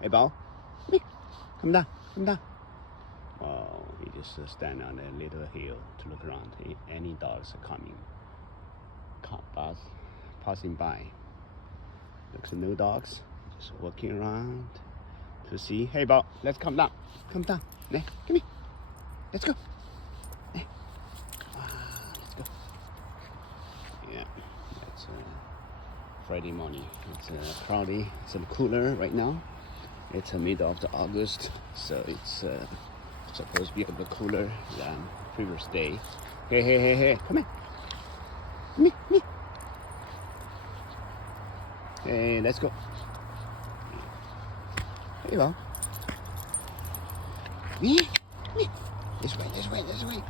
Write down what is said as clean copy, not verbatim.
Hey, Bob. Come here. Come down. Come down. Oh, he just stand on a little hill to look around. Any dogs are coming, passing by. Looks no dogs. Just walking around to see. Hey, Bob, let's come down. Come down. Hey, come here. Let's go. Hey. Let's go. Yeah, it's Friday morning. It's cloudy. It's a little cooler right now. It's middle of August, so it's supposed to be a bit cooler than previous day. Hey, hey, hey, hey, come here. Come here, come here. Hey, let's go. Here you go. This way, this way, this way.